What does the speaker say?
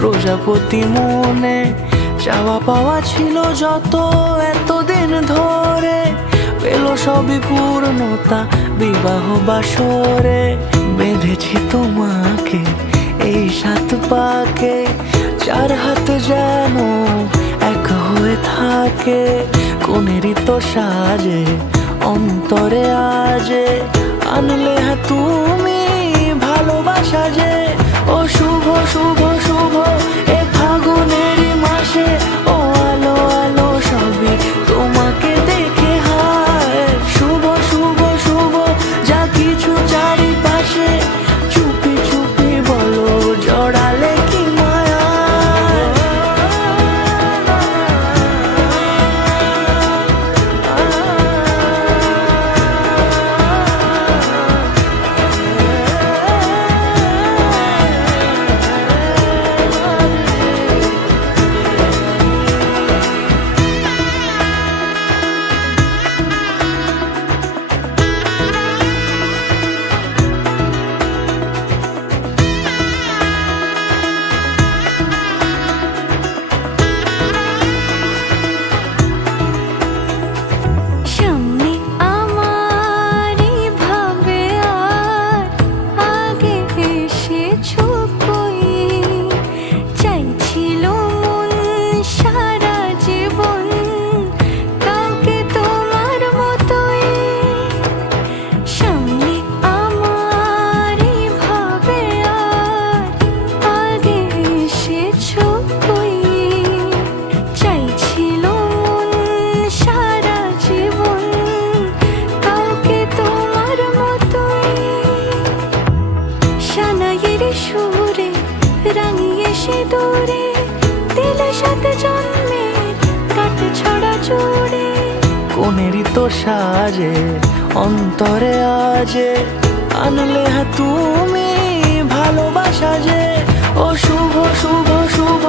প্রজাপতি মনে চাওয়া পাওয়া ছিল যত এতদিন ধরে, পেল সবই পূর্ণতা বিবাহ বাসরে। বেঁধেছি তোমাকে এই 7 পাকে, 4 হাত যেন এক হয়ে থাকে। কোনেরই তো সাজে অন্তরে আজে, আনলে তুমি ভালোবাসা যে। ও শুভ শুভ শুভ এ ফাগুনেরই মাসে, ও আলো আলো সবই তোমাকে দেখে হায়। শুভ শুভ শুভ যা কিছু চারিপাশে, চুপি চুপি বলো জড়ালে কি মায়া। সুরে রাঙিয়ে সে দূরে দিলে 7 জন্মের কাট ছড়া জুড়ে। কোনেরই তো সাজে অন্তরে আজে, আনলে তুমি ভালোবাসা যে। ও শুভ শুভ শুভ